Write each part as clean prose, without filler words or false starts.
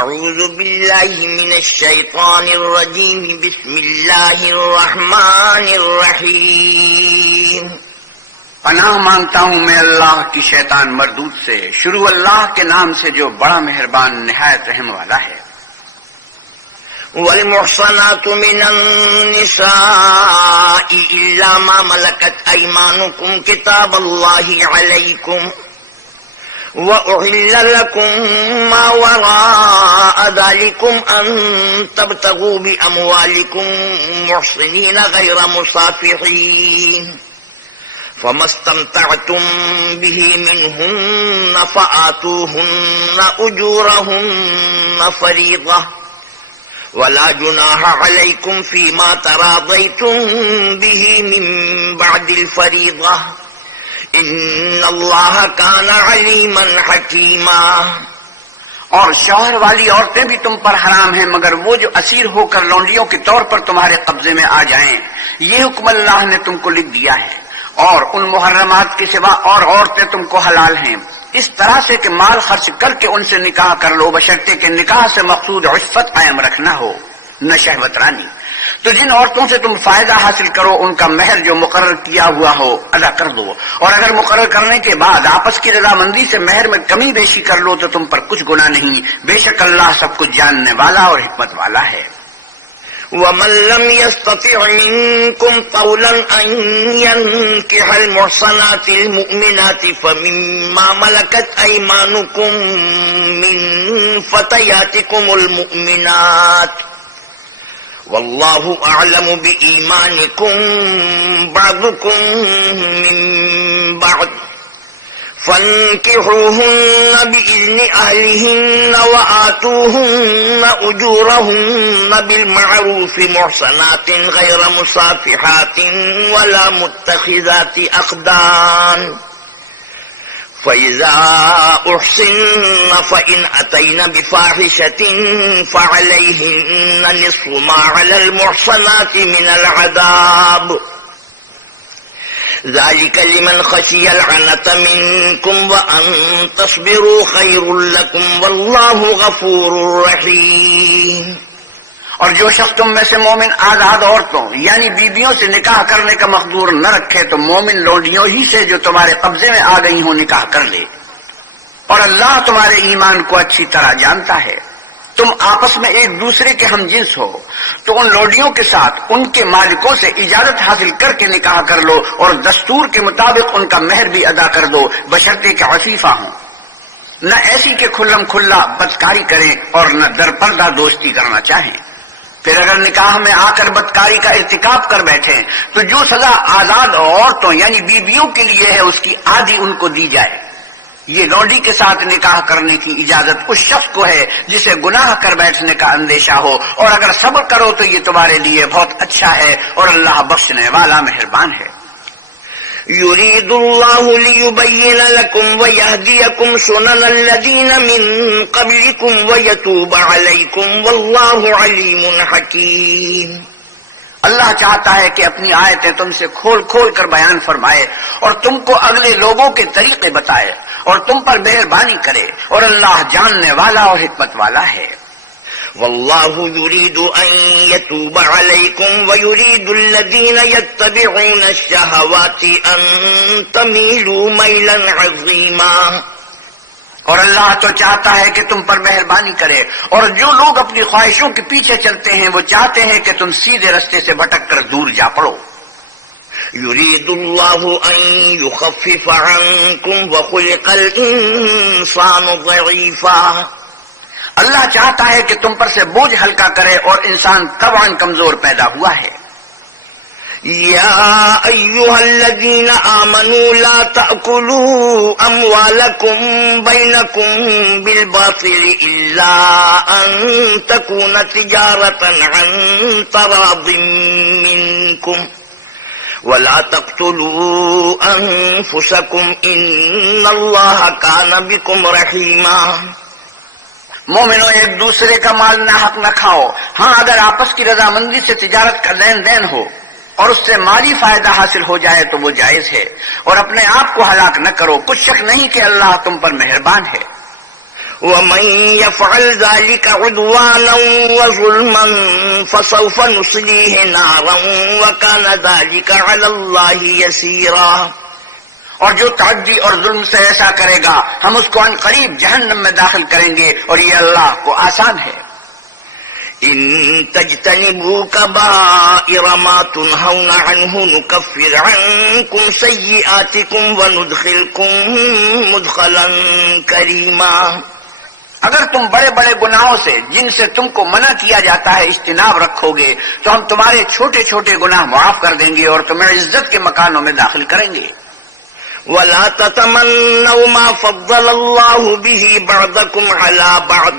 اعوذ باللہ من الشیطان الرجیم بسم اللہ الرحمن الرحیم پناہ مانگتا ہوں میں اللہ کی شیطان مردود سے، شروع اللہ کے نام سے جو بڑا مہربان نہایت رحم والا ہے۔ والمحصنات من النساء الا ما ملكت ايمانكم كتاب الله عليكم وأحل لكم ما وراء ذلكم أن تبتغوا بأموالكم محصنين غير مصافحين فما استمتعتم به منهن فآتوهن أجورهن فريضة ولا جناح عليكم فيما تراضيتم به من بعد الفريضة ان اللہ کان علیما حکیما۔ اور شوہر والی عورتیں بھی تم پر حرام ہیں مگر وہ جو اسیر ہو کر لونڈیوں کے طور پر تمہارے قبضے میں آ جائیں، یہ حکم اللہ نے تم کو لکھ دیا ہے۔ اور ان محرمات کے سوا اور عورتیں تم کو حلال ہیں، اس طرح سے کہ مال خرچ کر کے ان سے نکاح کر لو، بشرطے کہ نکاح سے مقصود عفت قائم رکھنا ہو، نہ شہوت رانی۔ تو جن عورتوں سے تم فائدہ حاصل کرو ان کا مہر جو مقرر کیا ہوا ہو ادا کر دو، اور اگر مقرر کرنے کے بعد آپس کی رضامندی سے مہر میں کمی بیشی کر لو تو تم پر کچھ گناہ نہیں، بے شک اللہ سب کچھ جاننے والا اور حکمت والا ہے۔ ومن لم يستطع منكم طولا أن ينكح المحصنات المؤمنات فمما ملكت أيمانكم من فتياتكم المؤمنات والله أعلم بإيمانكم بعضكم من بعض فانكحوهن بإذن أهلهن وآتوهن أجورهن بالمعروف محصنات غير مصافحات ولا متخذات أخدان فإذا أحصن فإن أتين بفاحشة فعليهن نصف ما على المحصنات من العذاب ذلك لمن خشي العنة منكم وأن تصبروا خير لكم والله غفور رحيم۔ اور جو شخص تم میں سے مومن آزاد عورتوں یعنی بیویوں سے نکاح کرنے کا مقدور نہ رکھے تو مومن لونڈیوں ہی سے جو تمہارے قبضے میں آ گئی ہوں نکاح کر لے، اور اللہ تمہارے ایمان کو اچھی طرح جانتا ہے۔ تم آپس میں ایک دوسرے کے ہم جنس ہو تو ان لونڈیوں کے ساتھ ان کے مالکوں سے اجازت حاصل کر کے نکاح کر لو، اور دستور کے مطابق ان کا مہر بھی ادا کر دو، بشرطے کہ عفیفہ ہوں، نہ ایسی کہ کھلم کھلا بدکاری کریں اور نہ در پردہ دوستی کرنا چاہیں۔ پھر اگر نکاح میں آ کر بدکاری کا ارتکاب کر بیٹھے تو جو سزا آزاد عورتوں یعنی بیویوں کے لیے ہے اس کی آدھی ان کو دی جائے۔ یہ لونڈی کے ساتھ نکاح کرنے کی اجازت اس شخص کو ہے جسے گناہ کر بیٹھنے کا اندیشہ ہو، اور اگر صبر کرو تو یہ تمہارے لیے بہت اچھا ہے اور اللہ بخشنے والا مہربان ہے۔ يريد الله ليبين لكم ويهديكم سنن الذين من قبلكم ويتوب عليكم والله عليم حكيم۔ اللہ چاہتا ہے کہ اپنی آیتیں تم سے کھول کھول کر بیان فرمائے اور تم کو اگلے لوگوں کے طریقے بتائے اور تم پر مہربانی کرے، اور اللہ جاننے والا اور حکمت والا ہے۔ والله يريد أن يتوب عليكم ويريد الذين يتبعون الشهوات أن تميلوا ميلا عظيما۔ اور اللہ تو چاہتا ہے کہ تم پر مہربانی کرے، اور جو لوگ اپنی خواہشوں کے پیچھے چلتے ہیں وہ چاہتے ہیں کہ تم سیدھے رستے سے بھٹک کر دور جا پڑو۔ يريد الله أن يخفف عنكم وخلق الإنسان ضعيفا۔ اللہ چاہتا ہے کہ تم پر سے بوجھ ہلکا کرے، اور انسان طبعاً کمزور پیدا ہوا ہے۔ يا أيها الذين آمنوا لا تأكلوا أموالكم بينكم بالباطل إلا أن تكون تجارة عن تراض منكم ولا تقتلوا أنفسكم إن الله كان بكم رحيما۔ مومنو ایک دوسرے کا مال ناحق نہ کھاؤ، ہاں اگر آپس کی رضامندی سے تجارت کا لین دین ہو اور اس سے مالی فائدہ حاصل ہو جائے تو وہ جائز ہے، اور اپنے آپ کو ہلاک نہ کرو، کچھ شک نہیں کہ اللہ تم پر مہربان ہے۔ ومن يفعل ذلك عدوانا وظلما فسوف نصليه نارا وكان ذلك على الله يسيرا. اور جو تعدی اور ظلم سے ایسا کرے گا ہم اس کو عنقریب جہنم میں داخل کریں گے اور یہ اللہ کو آسان ہے. ان تجتنبوا كبائر ما تنهون عنه نكفر عنكم سيئاتكم وندخلكم مدخلا كريما. اگر تم بڑے بڑے گناہوں سے جن سے تم کو منع کیا جاتا ہے اجتناب رکھو گے تو ہم تمہارے چھوٹے چھوٹے گناہ معاف کر دیں گے اور تمہیں عزت کے مکانوں میں داخل کریں گے. ولا تتمنوا ما فضل الله به بعضكم على بعض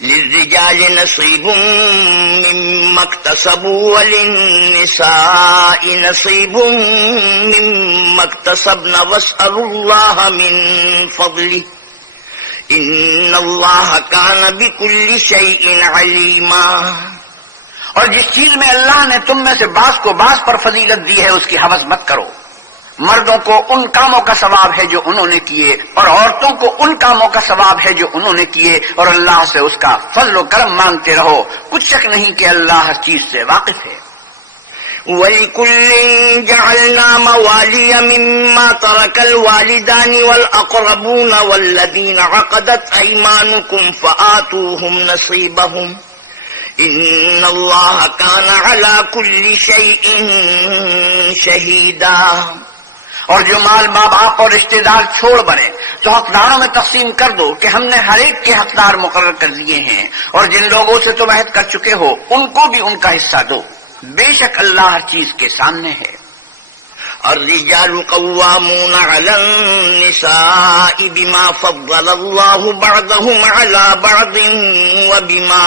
للرجال نصيب مما اكتسبوا وللنساء نصيب مما اكتسبن واسألوا الله من فضله ان اللہ کان بکل شیء علیما. اور جس چیز میں اللہ نے تم میں سے بعض کو بعض پر فضیلت دی ہے اس کی ہوس مت کرو. مردوں کو ان کاموں کا ثواب ہے جو انہوں نے کیے اور عورتوں کو ان کاموں کا ثواب ہے جو انہوں نے کیے اور اللہ سے اس کا فضل و کرم مانگتے رہو. کچھ شک نہیں کہ اللہ ہر چیز سے واقف ہے. وَلِكُلٍّ جَعَلْنَا مَوَالِيَ مِمَّا تَرَكَ الْوَالِدَانِ وَالْأَقْرَبُونَ وَالَّذِينَ عَقَدَتْ أَيْمَانُكُمْ فَآتُوهُمْ نَصِيبَهُمْ إِنَّ اللَّهَ كَانَ عَلَى كُلِّ شَيْءٍ شَهِيدًا. اور جو مال ماں باپ اور رشتہ دار چھوڑ بنے تو حقداروں میں تقسیم کر دو کہ ہم نے ہر ایک کے حقدار مقرر کر دیے ہیں اور جن لوگوں سے تم عہد کر چکے ہو ان کو بھی ان کا حصہ دو. بے شک اللہ ہر چیز کے سامنے ہے. الرجال قوامون على النساء بما فضل الله بعضهم على بعض وبما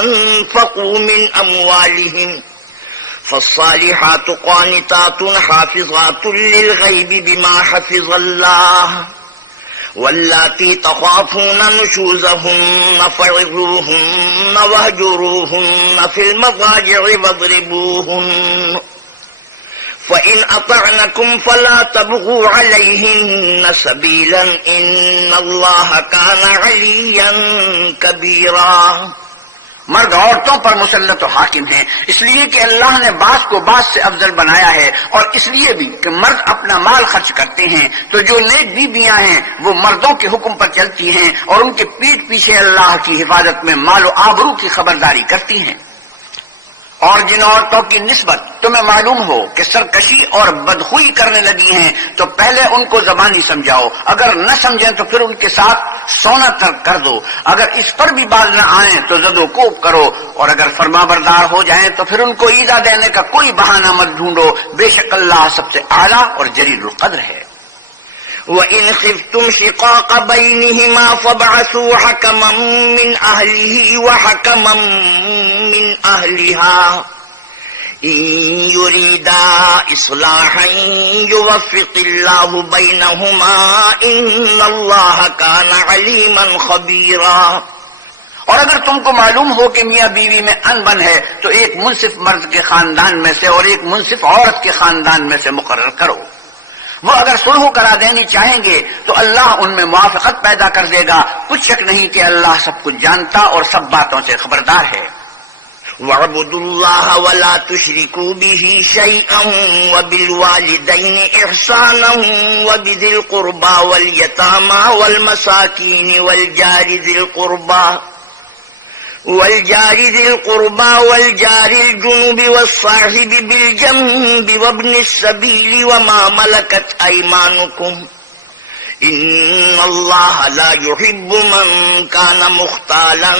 أنفقوا من أموالهم فالصالحات قانتات حافظات للغيب بما حفظ الله واللاتي تخافون نشوزهن فعظوهن واهجروهن في المضاجع واضربوهن فإن أطعنكم فلا تبغوا عليهن سبيلا إن الله كان عليا كبيرا. مرد عورتوں پر مسلط و حاکم ہیں اس لیے کہ اللہ نے بعض کو بعض سے افضل بنایا ہے اور اس لیے بھی کہ مرد اپنا مال خرچ کرتے ہیں تو جو نیک بیویاں ہیں وہ مردوں کے حکم پر چلتی ہیں اور ان کے پیٹھ پیچھے اللہ کی حفاظت میں مال و آبرو کی خبرداری کرتی ہیں. اور جن عورتوں کی نسبت تمہیں معلوم ہو کہ سرکشی اور بدخوئی کرنے لگی ہیں تو پہلے ان کو زبانی سمجھاؤ. اگر نہ سمجھیں تو پھر ان کے ساتھ سونا ترک کر دو. اگر اس پر بھی باز نہ آئیں تو زد و کوب کرو اور اگر فرما بردار ہو جائیں تو پھر ان کو ایذا دینے کا کوئی بہانہ مت ڈھونڈو. بے شک اللہ سب سے اعلیٰ اور جلیل القدر ہے. وَإِنْ خِفْتُمْ شِقَاقَ بَيْنِهِمَا فَابْعَثُوا حَكَمًا مِّنْ أَهْلِهِ وَحَكَمًا مِّنْ أَهْلِهَا إِن يُرِيدَا إِصْلَاحًا يُوَفِّقِ اللَّهُ بَيْنَهُمَا إِنَّ اللَّهَ كَانَ عَلِيمًا خَبِيرًا. اور اگر تم کو معلوم ہو کہ میاں بیوی میں انبن ہے تو ایک منصف مرد کے خاندان میں سے اور ایک منصف عورت کے خاندان میں سے مقرر کرو. وہ اگر صلح کرا دینی چاہیں گے تو اللہ ان میں موافقت پیدا کر دے گا. کچھ شک نہیں کہ اللہ سب کچھ جانتا اور سب باتوں سے خبردار ہے. وَاعْبُدُوا اللَّهَ وَلَا تُشْرِكُوا بِهِ شَيْئًا وَبِالْوَالِدَيْنِ إِحْسَانًا وَبِذِي الْقُرْبَى وَالْيَتَامَى وَالْمَسَاكِينِ والجار ذي القربى والجار الجنب والصاحب بالجنب وابن السبيل وما ملكت أيمانكم إن الله لا يحب من كان مختالا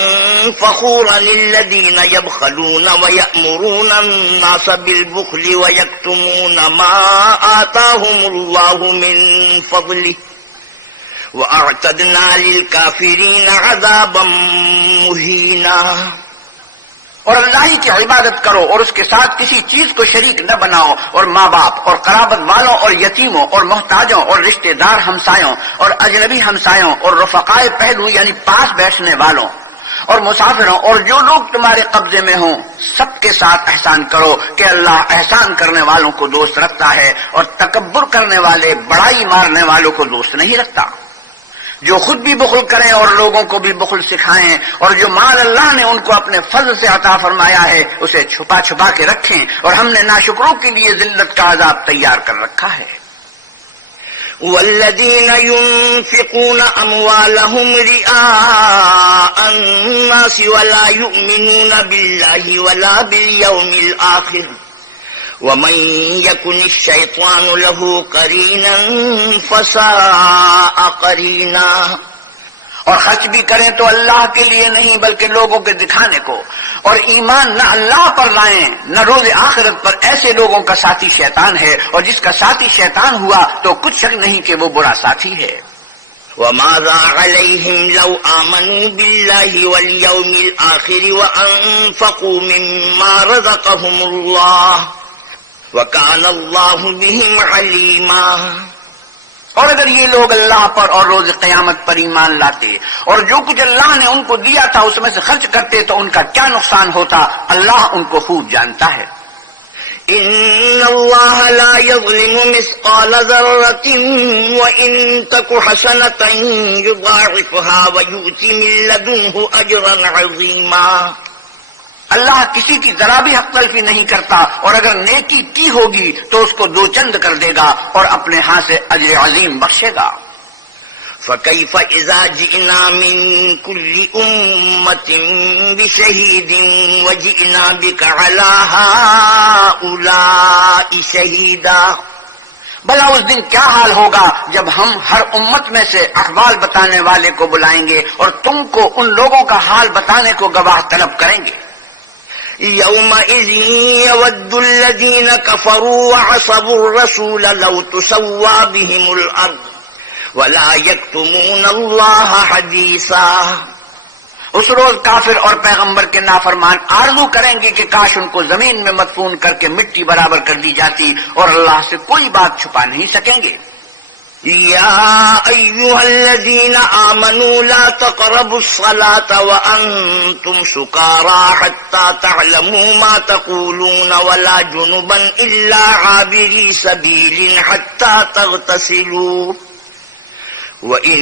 فخورا الذين يبخلون ويأمرون الناس بالبخل ويكتمون ما آتاهم الله من فضله وَأَعْتَدْنَا لِلْكَافِرِينَ عَذَابًا مُهِينًا. اور اللہ ہی کی عبادت کرو اور اس کے ساتھ کسی چیز کو شریک نہ بناؤ اور ماں باپ اور قرابت والوں اور یتیموں اور محتاجوں اور رشتہ دار ہمسایوں اور اجنبی ہمسایوں اور رفقائے پہلو یعنی پاس بیٹھنے والوں اور مسافروں اور جو لوگ تمہارے قبضے میں ہوں سب کے ساتھ احسان کرو کہ اللہ احسان کرنے والوں کو دوست رکھتا ہے اور تکبر کرنے والے بڑائی مارنے والوں کو دوست نہیں رکھتا. جو خود بھی بخل کریں اور لوگوں کو بھی بخل سکھائیں، اور جو مال اللہ نے ان کو اپنے فضل سے عطا فرمایا ہے اسے چھپا چھپا کے رکھیں، اور ہم نے ناشکروں کے لیے ذلت کا عذاب تیار کر رکھا ہے۔ والذين ينفقون أموالهم رئاء الناس ولا يؤمنون بالله ولا باليوم الآخر ومن يكن الشيطان له قرينا فساء قرينا۔ اور خرچ بھی کریں تو اللہ کے لیے نہیں بلکہ لوگوں کے دکھانے کو، اور ایمان نہ اللہ پر لائیں نہ روز آخرت پر، ایسے لوگوں کا ساتھی شیطان ہے، اور جس کا ساتھی شیطان ہوا تو کچھ شک نہیں کہ وہ برا ساتھی ہے۔ وماذا عليهم لو آمنوا بالله واليوم الآخر وأنفقوا مما رزقهم الله وكان الله بهم عليما۔ اور اگر یہ لوگ اللہ پر اور روز قیامت پر ایمان لاتے اور جو کچھ اللہ نے ان کو دیا تھا اس میں سے خرچ کرتے تو ان کا کیا نقصان ہوتا، اللہ ان کو خوب جانتا ہے۔ ان اللہ لا یظلم مثقال ذرۃ وان تک حسنۃ یضاعفها ویؤتی من لدنہ اجرا عظیما۔ اللہ کسی کی ذرا بھی حق تلفی نہیں کرتا، اور اگر نیکی کی ہوگی تو اس کو دو چند کر دے گا اور اپنے ہاں سے اجر عظیم بخشے گا۔ فَكَيْفَ إِذَا جِئْنَا مِن كُلِّ أُمَّةٍ بِشَهِيدٍ وَجِئْنَا بِكَ عَلَى هَؤُلَاءِ شَهِيدًا۔ بھلا اس دن کیا حال ہوگا جب ہم ہر امت میں سے احوال بتانے والے کو بلائیں گے اور تم کو ان لوگوں کا حال بتانے کو گواہ طلب کریں گے۔ يومئذ يود الذين كفروا وعصوا الرسول لو تسوى بهم الأرض ولا يكتمون الله حديثا۔ اس روز کافر اور پیغمبر کے نافرمان آرزو کریں گے کہ کاش ان کو زمین میں مدفون کر کے مٹی برابر کر دی جاتی، اور اللہ سے کوئی بات چھپا نہیں سکیں گے۔ يا أيها الذين آمنوا لا تقربوا الصلاة وأنتم سكارى حتى تعلموا ما تقولون ولا جنبا إلا عابري سبيل حتى تغتسلوا وإن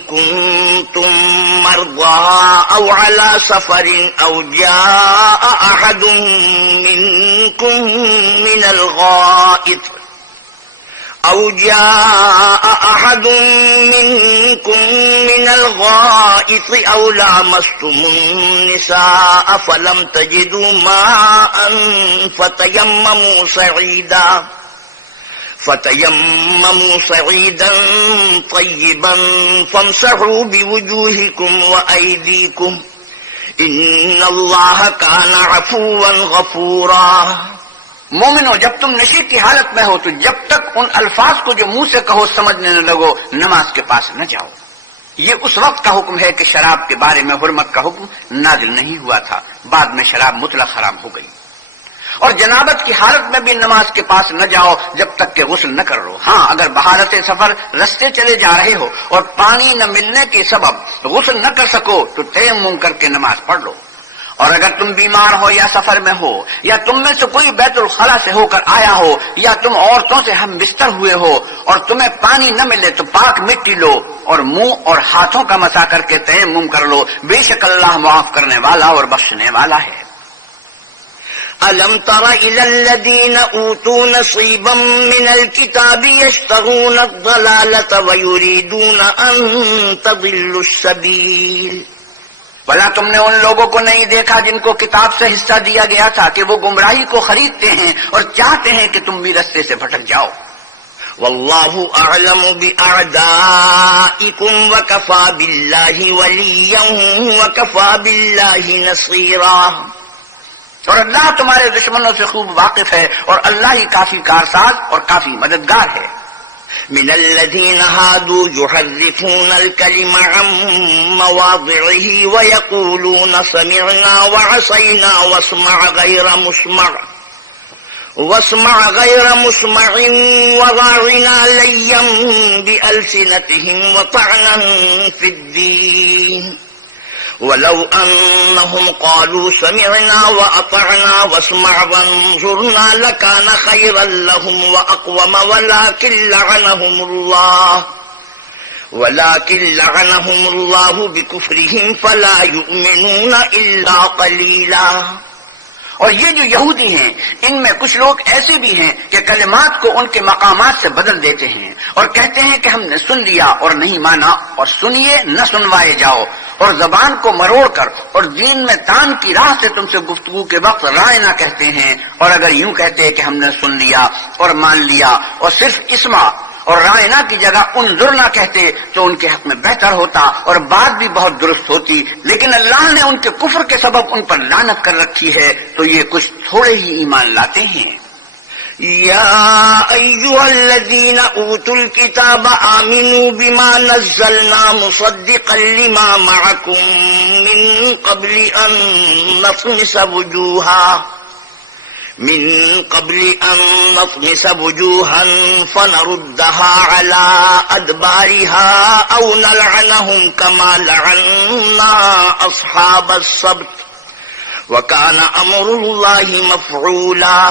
كنتم مرضى أو على سفر أو جاء أحد منكم من الغائط أو لامستم النساء فلم تجدوا ماء فتيمموا صعيدا طيبا فامسحوا بوجوهكم وأيديكم إن الله كان عفوا غفورا۔ مومنو، جب تم نشے کی حالت میں ہو تو جب تک ان الفاظ کو جو منہ سے کہو سمجھنے نہ لگو نماز کے پاس نہ جاؤ۔ یہ اس وقت کا حکم ہے کہ شراب کے بارے میں حرمت کا حکم نازل نہیں ہوا تھا، بعد میں شراب مطلق حرام ہو گئی۔ اور جنابت کی حالت میں بھی نماز کے پاس نہ جاؤ جب تک کہ غسل نہ کر لو۔ ہاں، اگر بحالت سفر رستے چلے جا رہے ہو اور پانی نہ ملنے کے سبب غسل نہ کر سکو تو تیمم کر کے نماز پڑھ لو۔ اور اگر تم بیمار ہو یا سفر میں ہو یا تم میں سے کوئی بیت الخلا سے ہو کر آیا ہو یا تم عورتوں سے ہم بستر ہوئے ہو اور تمہیں پانی نہ ملے تو پاک مٹی لو اور منہ اور ہاتھوں کا مسح کر کے تیمم کر لو، بے شک اللہ معاف کرنے والا اور بخشنے والا ہے۔ أَلَمْ تَرَ إِلَى الَّذِينَ أُوتُوا نَصِيبًا مِنَ الْكِتَابِ يَشْتَرُونَ الضَّلَالَةَ وَيُرِيدُونَ أَن تَضِلُّوا السَّبِيلَ۔ بھلا تم نے ان لوگوں کو نہیں دیکھا جن کو کتاب سے حصہ دیا گیا تھا کہ وہ گمراہی کو خریدتے ہیں اور چاہتے ہیں کہ تم بھی رستے سے بھٹک جاؤ۔ واللہ اعلم بأعدائکم وکفى باللہ ولیا وکفى باللہ نصیرا۔ اور اللہ تمہارے دشمنوں سے خوب واقف ہے اور اللہ ہی کافی کارساز اور کافی مددگار ہے۔ من الذين هادوا يحرفون الكلم عن مواضعه ويقولون سمعنا وعصينا واسمع غير مسمع وراعنا ليا بألسنتهم وطعنا في الدين ولو أنهم قالوا سمعنا وأطعنا واسمع وانظرنا لكان خيرا لهم وأقوم ولكن لعنهم الله ولكن لعنهم الله بكفرهم فلا يؤمنون إلا قليلا. اور یہ جو یہودی ہیں ان میں کچھ لوگ ایسے بھی ہیں کہ کلمات کو ان کے مقامات سے بدل دیتے ہیں اور کہتے ہیں کہ ہم نے سن لیا اور نہیں مانا، اور سنیے نہ سنوائے جاؤ، اور زبان کو مروڑ کر اور دین میں تان کی راہ سے تم سے گفتگو کے وقت رائے نہ کہتے ہیں، اور اگر یوں کہتے کہ ہم نے سن لیا اور مان لیا اور صرف اسما اور رائنا کی جگہ انظر نہ کہتے تو ان کے حق میں بہتر ہوتا اور بات بھی بہت درست ہوتی، لیکن اللہ نے ان کے کفر کے سبب ان پر لعنت کر رکھی ہے تو یہ کچھ تھوڑے ہی ایمان لاتے ہیں. يا أيها الذين أوتوا الكتاب آمنوا بما نزلنا مصدقا لما معكم من قبل أن نطمس وجوها فنردها على أدبارها أو نلعنهم كما لعنا أصحاب السبت وكان أمر الله مفعولا.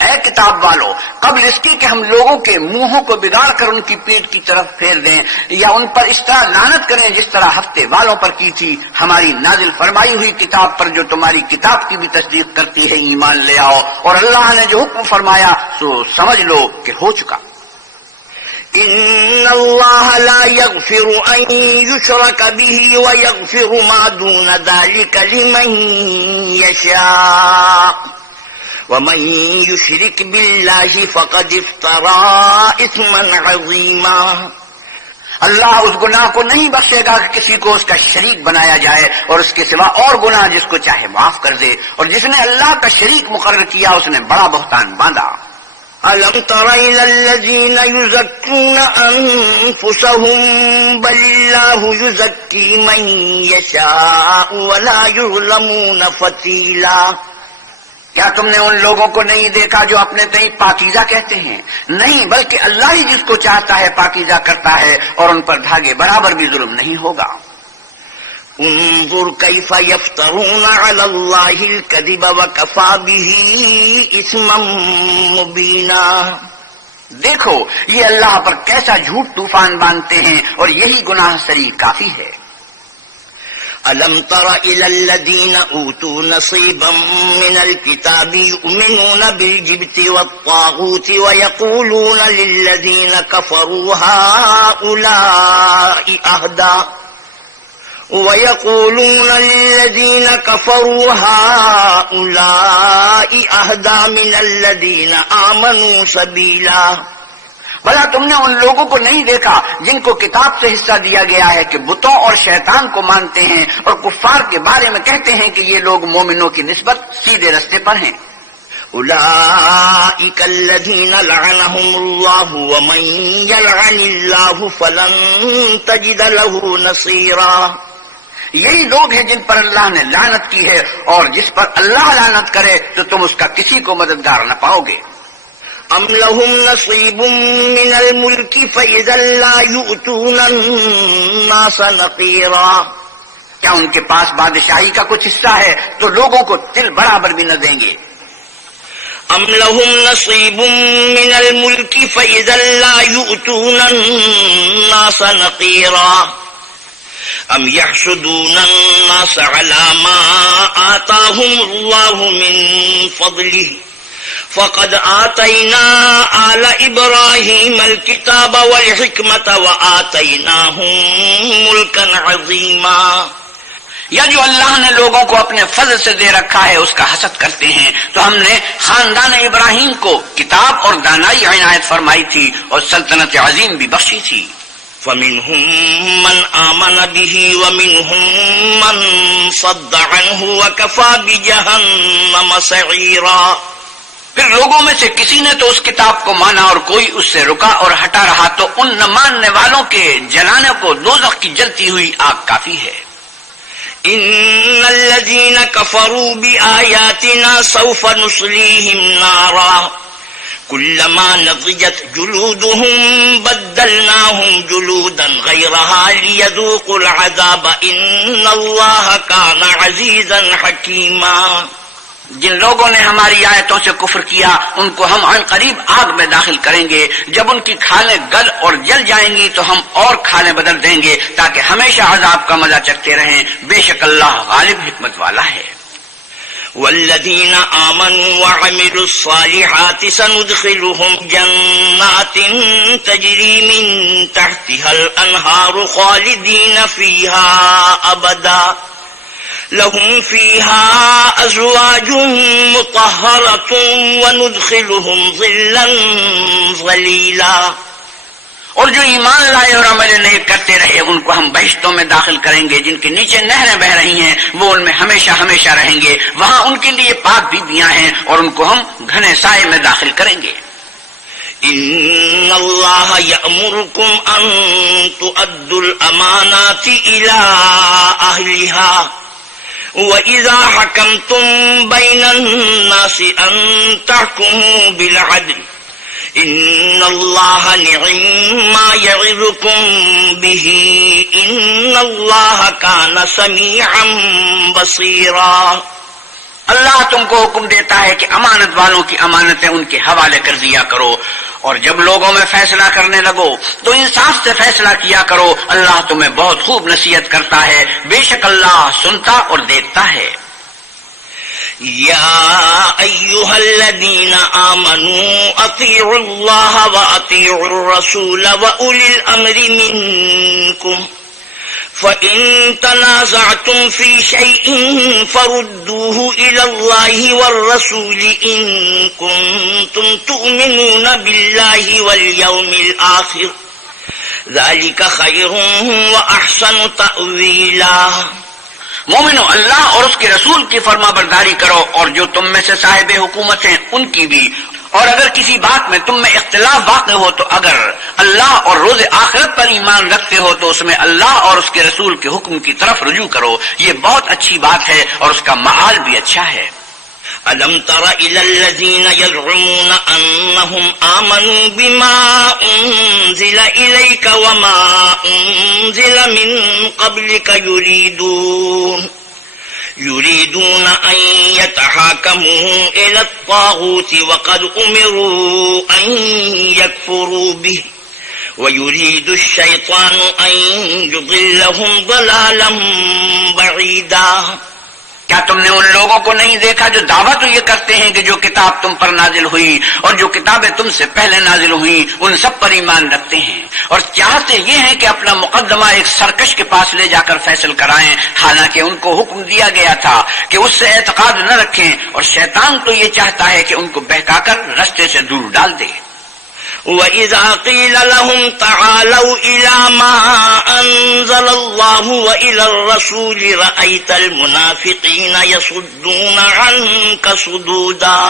اے کتاب والو، قبل اس کی کہ ہم لوگوں کے منہوں کو بگاڑ کر ان کی پیٹ کی طرف پھیر دیں یا ان پر اس طرح لعنت کریں جس طرح ہفتے والوں پر کی تھی، ہماری نازل فرمائی ہوئی کتاب پر جو تمہاری کتاب کی بھی تصدیق کرتی ہے ایمان لے آؤ، اور اللہ نے جو حکم فرمایا سو سمجھ لو کہ ہو چکا. ان اللہ لا یغفر ان یشرک به ویغفر ما دون ذلك لمن یشاء ومن يشرك بالله فقد افترى اثما عظيما. اللہ اس گناہ کو نہیں بخشے گا کہ کسی کو اس کا شریک بنایا جائے اور اس کے سوا اور گناہ جس کو چاہے معاف کر دے، اور جس نے اللہ کا شریک مقرر کیا اس نے بڑا بہتان باندھا. أَلَمْ تَرَ إِلَى الَّذِينَ يُزَكُّونَ أَنفُسَهُم بَلِ اللَّهُ يُزَكِّي مَن يَشَاءُ وَلَا يُظْلَمُونَ فَتِيلًا. کیا تم نے ان لوگوں کو نہیں دیکھا جو اپنے تئیں پاکیزہ کہتے ہیں؟ نہیں، بلکہ اللہ ہی جس کو چاہتا ہے پاکیزہ کرتا ہے، اور ان پر دھاگے برابر بھی ظلم نہیں ہوگا. انظر كيف يفترون على الله الكذب وكفى به اثما مبينا. دیکھو یہ اللہ پر کیسا جھوٹ طوفان باندھتے ہیں، اور یہی گناہ سری کافی ہے. أَلَمْ تَرَ إِلَى الَّذِينَ أُوتُوا نَصِيبًا مِنَ الْكِتَابِ يُؤْمِنُونَ بِالْجِبْتِ وَالطَّاغُوتِ وَيَقُولُونَ لِلَّذِينَ كَفَرُوا هَؤُلَاءِ أَهْدَى مِنَ الَّذِينَ آمَنُوا سَبِيلًا. بھلا تم نے ان لوگوں کو نہیں دیکھا جن کو کتاب سے حصہ دیا گیا ہے کہ بتوں اور شیطان کو مانتے ہیں اور کفار کے بارے میں کہتے ہیں کہ یہ لوگ مومنوں کی نسبت سیدھے رستے پر ہیں. أولئك الذين لعنهم الله ومن يلعن الله فلن تجد له نصيرا. یہی لوگ ہیں جن پر اللہ نے لعنت کی ہے، اور جس پر اللہ لعنت کرے تو تم اس کا کسی کو مددگار نہ پاؤ گے. ام لهم نصیب من الملک فإذا لا يؤتون الناس نقیرا. کیا ان کے پاس بادشاہی کا کچھ حصہ ہے تو لوگوں کو تل برابر بھی نہ دیں گے. ام لهم نصیب من الملک فإذا لا يؤتون الناس نقیرا. ام يحسدون الناس على ما آتاهم الله من فضله فقد آتينا آل إبراهيم الكتاب والحكمة وآتيناهم ملكا عظيما. یا جو اللہ نے لوگوں کو اپنے فضل سے دے رکھا ہے اس کا حسد کرتے ہیں، تو ہم نے خاندان ابراہیم کو کتاب اور دانائی عنایت فرمائی تھی اور سلطنت عظیم بھی بخشی تھی. فَمِنْهُمْ مَنْ آمَنَ بِهِ وَمِنْهُمْ مَنْ صَدَّ عَنْهُ وَكَفَى بِجَهَنَّمَ سَعِيرًا. پھر لوگوں میں سے کسی نے تو اس کتاب کو مانا اور کوئی اس سے رکا اور ہٹا رہا، تو ان نہ ماننے والوں کے جلانے کو دوزخ کی جلتی ہوئی آگ کافی ہے. إِنَّ الَّذِينَ كَفَرُوا بِآيَاتِنَا سَوْفَ نُصْلِيهِمْ نَارًا كُلَّمَا نَضِجَتْ جُلُودُهُمْ بَدَّلْنَاهُمْ جُلُودًا غَيْرَهَا لِيَذُوقُوا الْعَذَابَ إِنَّ اللَّهَ كَانَ عَزِيزًا حَكِيمًا. جن لوگوں نے ہماری آیتوں سے کفر کیا ان کو ہم عن قریب آگ میں داخل کریں گے، جب ان کی کھالیں گل اور جل جائیں گی تو ہم اور کھالیں بدل دیں گے تاکہ ہمیشہ عذاب کا مزہ چکھتے رہیں، بے شک اللہ غالب حکمت والا ہے۔ والذین آمنوا وعملوا الصالحات سندخلهم جنات تجری من تحتها الانہار خالدین فیہا ابدا لهم فيها أزواج مطهرة وندخلهم ظلا ظليلا، اور جو ایمان لائے اور عمل نیک کرتے رہے ان کو ہم بہشتوں میں داخل کریں گے جن کے نیچے نہریں بہ رہی ہیں، وہ ان میں ہمیشہ ہمیشہ رہیں گے، وہاں ان کے لیے پاک بیویاں ہیں اور ان کو ہم گھنے سائے میں داخل کریں گے۔ ان اللہ یأمرکم ان تؤدوا الامانات الى اہلها وَإِذَا حَكَمْتُمْ بَيْنَ النَّاسِ أَن تَحْكُمُوا بِالْعَدْلِ إِنَّ اللَّهَ نِعِمَّ مَا يَعِظُكُم بِهِ إِنَّ اللَّهَ كَانَ سَمِيعًا بَصِيرًا۔ اللہ تم کو حکم دیتا ہے کہ امانت والوں کی امانتیں ان کے حوالے کر دیا کرو، اور جب لوگوں میں فیصلہ کرنے لگو تو انصاف سے فیصلہ کیا کرو، اللہ تمہیں بہت خوب نصیحت کرتا ہے، بے شک اللہ سنتا اور دیکھتا ہے۔ یا ایھا الذین آمنوا اطیعوا اللہ واطیعوا الرسول واولی الامر منکم فَإِن تَنَازَعْتُمْ فِي شَيْءٍ فَرُدُّوهُ إِلَى اللَّهِ وَالرَّسُولِ إِن كُنتُمْ تُؤْمِنُونَ بِاللَّهِ وَالْيَوْمِ الْآخِرِ ذَلِكَ خَيْرٌ وَأَحْسَنُ تَأْوِيلًا۔ مومنو، اللہ اور اس کے رسول کی فرما برداری کرو، اور جو تم میں سے صاحب حکومت ہیں ان کی بھی، اور اگر کسی بات میں تم میں اختلاف واقع ہو تو اگر اللہ اور روز آخرت پر ایمان رکھتے ہو تو اس میں اللہ اور اس کے رسول کے حکم کی طرف رجوع کرو، یہ بہت اچھی بات ہے اور اس کا معال بھی اچھا ہے۔ أَلَمْ تَرَ إِلَى الَّذِينَ يَزْعُمُونَ أَنَّهُمْ آمَنُوا بِمَا أُنزِلَ إِلَيْكَ وَمَا أُنزِلَ مِن قَبْلِكَ يريدون أن يتحاكموا إلى الطاغوت وقد أمروا أن يكفروا به ويريد الشيطان أن يضلهم ضلالا بعيدا۔ کیا تم نے ان لوگوں کو نہیں دیکھا جو دعویٰ تو یہ کرتے ہیں کہ جو کتاب تم پر نازل ہوئی اور جو کتابیں تم سے پہلے نازل ہوئیں ان سب پر ایمان رکھتے ہیں، اور چاہتے یہ ہیں کہ اپنا مقدمہ ایک سرکش کے پاس لے جا کر فیصل کرائیں، حالانکہ ان کو حکم دیا گیا تھا کہ اس سے اعتقاد نہ رکھیں، اور شیطان تو یہ چاہتا ہے کہ ان کو بہکا کر رستے سے دور ڈال دے۔ وَإِذَا قِيلَ لَهُمْ تَعَالَوْا إِلَى مَا أَنزَلَ اللَّهُ وَإِلَى الرَّسُولِ رَأَيْتَ الْمُنَافِقِينَ يَصُدُّونَ عَنكَ صُدُودًا۔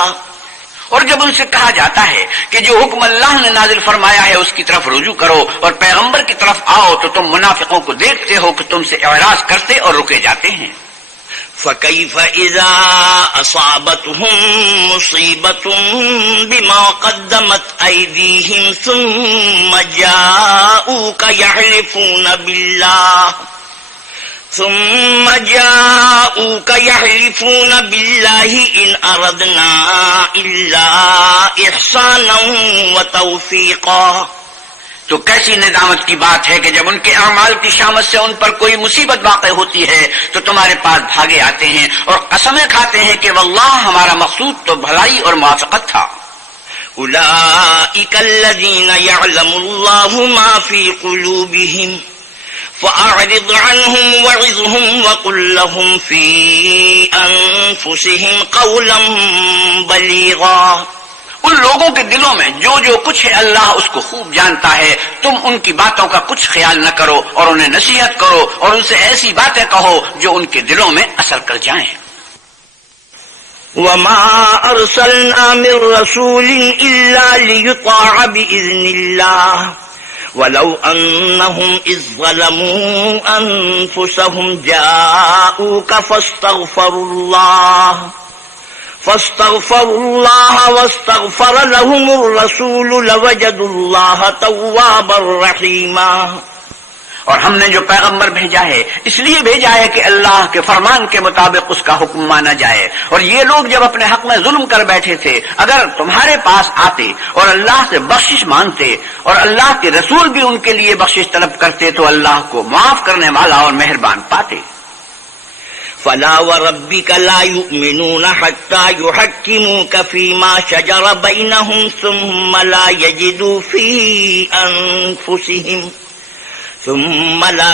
اور جب ان سے کہا جاتا ہے کہ جو حکم اللہ نے نازل فرمایا ہے اس کی طرف رجوع کرو اور پیغمبر کی طرف آؤ تو تم منافقوں کو دیکھتے ہو کہ تم سے اعراض کرتے اور رکے جاتے ہیں۔ فَكَيْفَ إِذَا أَصَابَتْهُم مُّصِيبَةٌ بِمَا قَدَّمَتْ أَيْدِيهِمْ ثُمَّ جَاءُوكَ يَحْلِفُونَ بِاللَّهِ إِنْ أَرَدْنَا إِلَّا إِحْسَانًا وَتَوْفِيقًا۔ تو کیسی ندامت کی بات ہے کہ جب ان کے اعمال کی شامت سے ان پر کوئی مصیبت واقع ہوتی ہے تو تمہارے پاس بھاگے آتے ہیں اور قسمیں کھاتے ہیں کہ واللہ ہمارا مقصود تو بھلائی اور موافقت تھا۔ أولئك الذين يعلم الله ما في قلوبهم فأعرض عنهم وعظهم وقل لهم في أنفسهم قولا بليغا۔ ان لوگوں کے دلوں میں جو کچھ ہے اللہ اس کو خوب جانتا ہے، تم ان کی باتوں کا کچھ خیال نہ کرو اور انہیں نصیحت کرو اور ان سے ایسی باتیں کہو جو ان کے دلوں میں اثر کر جائیں۔ وَمَا أَرْسَلْنَا مِن رَّسُولٍ إِلَّا لِيُطَاعَ بِإِذْنِ اللَّهِ وَلَوْ أَنَّهُمْ إِذ ظَّلَمُوا أَنفُسَهُمْ جَاءُوكَ فاستغفروا الله واستغفر لهم الرسول لوجدوا الله توابا رحيما۔ اور ہم نے جو پیغمبر بھیجا ہے اس لیے بھیجا ہے کہ اللہ کے فرمان کے مطابق اس کا حکم مانا جائے. اور یہ لوگ جب اپنے حق میں ظلم کر بیٹھے تھے اگر تمہارے پاس آتے اور اللہ سے بخشش مانگتے اور اللہ کے رسول بھی ان کے لیے بخشش طلب کرتے تو اللہ کو معاف کرنے والا اور مہربان پاتے. فلا وربك لا يؤمنون حتى يحكموك فيما شجر بينهم ثم لا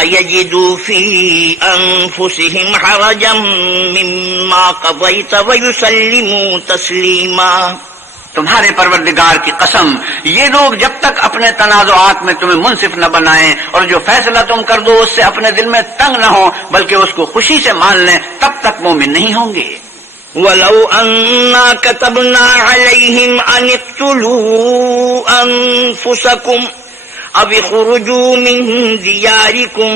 يجدوا في أنفسهم حرجا مما قضيت ويسلموا تسليما. تمہارے پروردگار کی قسم یہ لوگ جب تک اپنے تنازعات میں تمہیں منصف نہ بنائیں اور جو فیصلہ تم کر دو اس سے اپنے دل میں تنگ نہ ہو بلکہ اس کو خوشی سے مان لیں تب تک مومن نہیں ہوں گے. وَلَوْ أَنَّا كَتَبْنَا عَلَيْهِمْ أَنِ اقْتُلُوا أَنفُسَكُمْ أَوْ اخْرُجُوا مِنْ دِيَارِكُمْ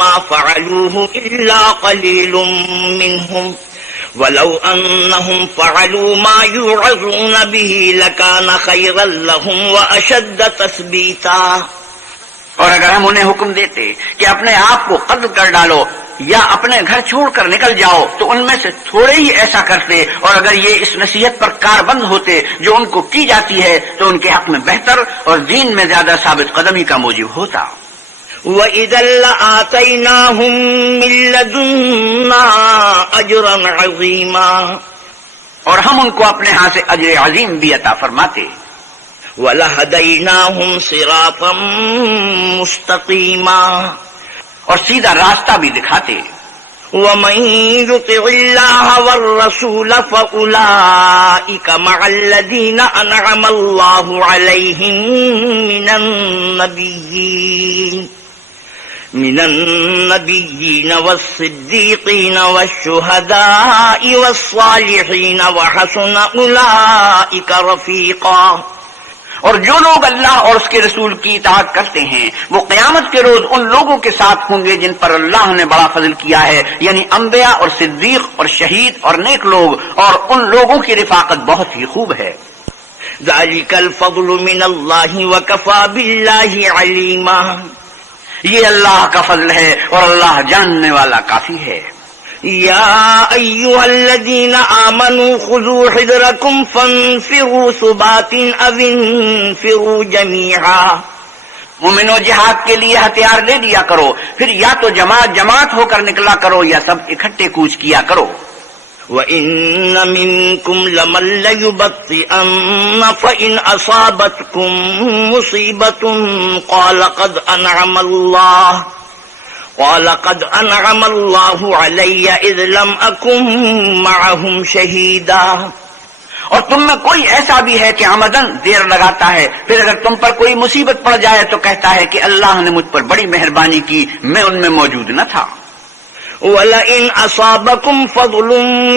مَا فَعَلُوهُ إِلَّا قَلِيلٌ مِّنْهُمْ وَلَوْ أَنَّهُمْ فَعَلُوا مَا يُوعَظُونَ بِهِ لَكَانَ خَيْرًا لَّهُمْ وَأَشَدَّ تَثْبِيتًا. اور اگر ہم انہیں حکم دیتے کہ اپنے آپ کو قتل کر ڈالو یا اپنے گھر چھوڑ کر نکل جاؤ تو ان میں سے تھوڑے ہی ایسا کرتے اور اگر یہ اس نصیحت پر کاربند ہوتے جو ان کو کی جاتی ہے تو ان کے حق میں بہتر اور دین میں زیادہ ثابت قدمی کا موجب ہوتا. وَإِذًا لَّآتَيْنَاهُم مِّن لَّدُنَّا أَجْرًا عَظِيمًا. اور ہم ان کو اپنے ہاں سے اجر عظیم بھی عطا فرماتے. وَلَهَدَيْنَاهُمْ صِرَاطًا مُّسْتَقِيمًا. اور سیدھا راستہ بھی دکھاتے. وَمَن يُطِعِ اللَّهَ وَالرَّسُولَ فَأُولَٰئِكَ مَعَ الَّذِينَ أَنْعَمَ اللَّهُ عَلَيْهِم من النبيين والصديقين والشهداء والصالحين وحسن أولئك رفيقا. اور جو لوگ اللہ اور اس کے رسول کی اطاعت کرتے ہیں وہ قیامت کے روز ان لوگوں کے ساتھ ہوں گے جن پر اللہ نے بڑا فضل کیا ہے یعنی انبیاء اور صدیق اور شہید اور نیک لوگ اور ان لوگوں کی رفاقت بہت ہی خوب ہے. ذلك الفضل من الله وكفى بالله عليما. یہ اللہ کا فضل ہے اور اللہ جاننے والا کافی ہے. یا ایھا الذین آمنوا خذوا حذرکم فانفروا ثبات او انفروا جمیعا. مومنو جہاد کے لیے ہتھیار لے لیا کرو پھر یا تو جماعت جماعت ہو کر نکلا کرو یا سب اکٹھے کوچ کیا کرو. وَإِنَّ مِنكُمْ لَمَن لَّيُبَطِّئَنَّ فَإِنْ أَصَابَتْكُم مُّصِيبَةٌ قَالَ قَدْ أَنْعَمَ اللَّهُ عَلَيَّ إِذْ لَمْ أَكُن مَّعَهُمْ شَهِيدًا. اور تم میں کوئی ایسا بھی ہے کہ عمدن دیر لگاتا ہے پھر اگر تم پر کوئی مصیبت پڑ جائے تو کہتا ہے کہ اللہ نے مجھ پر بڑی مہربانی کی میں ان میں موجود نہ تھا. وَلَئِنْ أَصَابَكُمْ فَضْلٌ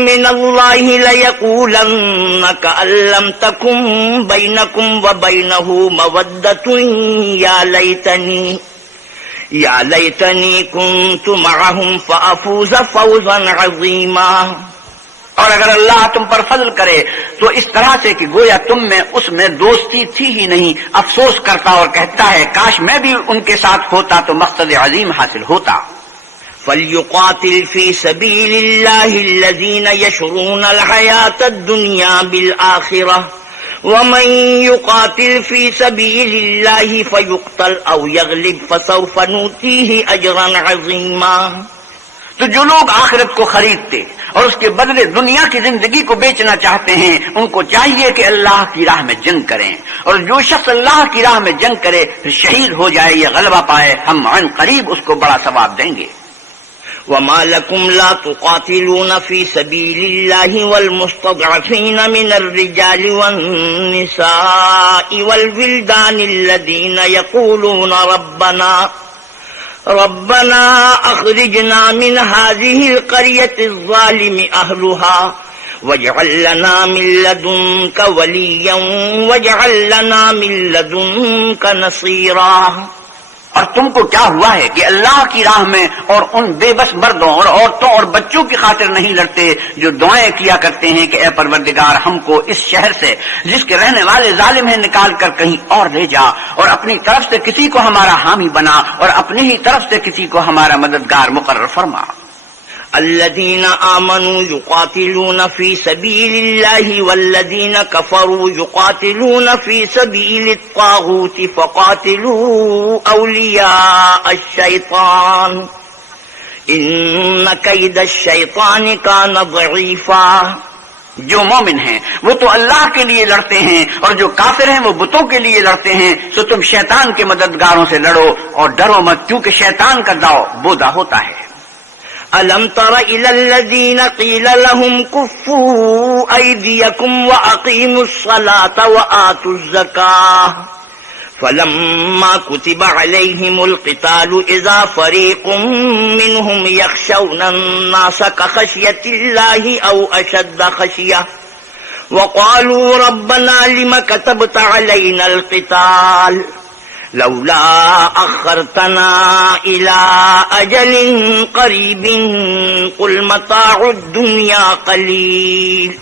مِّنَ اللَّهِ لَيَقُولَنَّ كَأَن لَّمْ تَكُن بَيْنَكُمْ وَبَيْنَهُ مَوَدَّةٌ يَا لَيْتَنِي كُنتُ مَعَهُمْ فَأَفُوزَ فَوْزًا عَظِيمًا. اور اگر اللہ تم پر فضل کرے تو اس طرح سے کہ گویا تم میں اس میں دوستی تھی ہی نہیں افسوس کرتا اور کہتا ہے کاش میں بھی ان کے ساتھ ہوتا تو مقصد عظیم حاصل ہوتا. فَلْيُقَاتِلْ فِي سَبِيلِ اللَّهِ الَّذِينَ يَشْرُونَ الْحَيَاةَ الدُّنْيَا بِالْآخِرَةِ وَمَن يُقَاتِلْ فِي سَبِيلِ اللَّهِ فَيُقْتَلْ أَوْ يَغْلِبْ فَسَوْفَ نُؤْتِيهِ أَجْرًا عَظِيمًا. تو جو لوگ آخرت کو خریدتے اور اس کے بدلے دنیا کی زندگی کو بیچنا چاہتے ہیں ان کو چاہیے کہ اللہ کی راہ میں جنگ کریں اور جو شخص اللہ کی راہ میں جنگ کرے پھر شہید ہو جائے یا غلبہ پائے ہم عن قریب اس کو بڑا ثواب دیں گے. وَمَا لَكُمْ لَا تُقَاتِلُونَ فِي سَبِيلِ اللَّهِ وَالْمُسْتَضْعَفِينَ مِنَ الرِّجَالِ وَالنِّسَاءِ وَالْوِلْدَانِ الَّذِينَ يَقُولُونَ رَبَّنَا أَخْرِجْنَا مِنْ هَٰذِهِ الْقَرْيَةِ الظَّالِمِ أَهْلُهَا وَاجْعَل لَّنَا مِن لَّدُنكَ وَلِيًّا وَاجْعَل لَّنَا مِن لَّدُنكَ نَصِيرًا. اور تم کو کیا ہوا ہے کہ اللہ کی راہ میں اور ان بے بس مردوں اور عورتوں اور بچوں کی خاطر نہیں لڑتے جو دعائیں کیا کرتے ہیں کہ اے پروردگار ہم کو اس شہر سے جس کے رہنے والے ظالم ہیں نکال کر کہیں اور لے جا، اور اپنی طرف سے کسی کو ہمارا حامی بنا، اور اپنی ہی طرف سے کسی کو ہمارا مددگار مقرر فرما۔ الذين آمنوا يقاتلون في سبيل الله والذين كفروا يقاتلون في سبيل الطاغوت فقاتلوا أولياء الشيطان إن كيد الشيطان كان ضعيفا۔ جو مومن ہیں وہ تو اللہ کے لیے لڑتے ہیں، اور جو کافر ہیں وہ بتوں کے لیے لڑتے ہیں، تو تم شیطان کے مددگاروں سے لڑو اور ڈرو مت، کیونکہ شیطان کا داؤ بودا ہوتا ہے۔ ألم تر إلى الذين قيل لهم كفوا أيديكم وأقيموا الصلاة وآتوا الزكاة فلما كتب عليهم القتال إذا فريق منهم يخشون الناس كخشية الله أو أشد خشية وقالوا ربنا لم كتبت علينا القتال لولا أخرتنا إلى أجل قريب قل متاع الدنيا قليل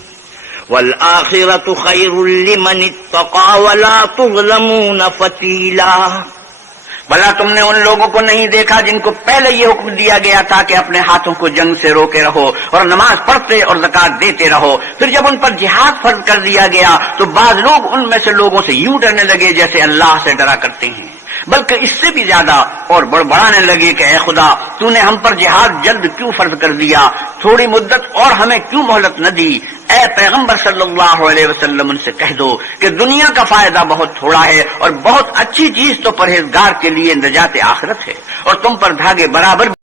والآخرة خير لمن اتقى ولا تظلمون فتيلا۔ بھلا تم نے ان لوگوں کو نہیں دیکھا جن کو پہلے یہ حکم دیا گیا تھا کہ اپنے ہاتھوں کو جنگ سے روکے رہو اور نماز پڑھتے اور زکات دیتے رہو، پھر جب ان پر جہاد فرض کر دیا گیا تو بعض لوگ ان میں سے لوگوں سے یوں ڈرنے لگے جیسے اللہ سے ڈرا کرتے ہیں، بلکہ اس سے بھی زیادہ اور بڑبڑانے لگے کہ اے خدا تو نے ہم پر جہاد جلد کیوں فرض کر دیا، تھوڑی مدت اور ہمیں کیوں مہلت نہ دی۔ اے پیغمبر صلی اللہ علیہ وسلم ان سے کہہ دو کہ دنیا کا فائدہ بہت تھوڑا ہے اور بہت اچھی چیز تو پرہیزگار کے لیے نجات آخرت ہے، اور تم پر دھاگے برابر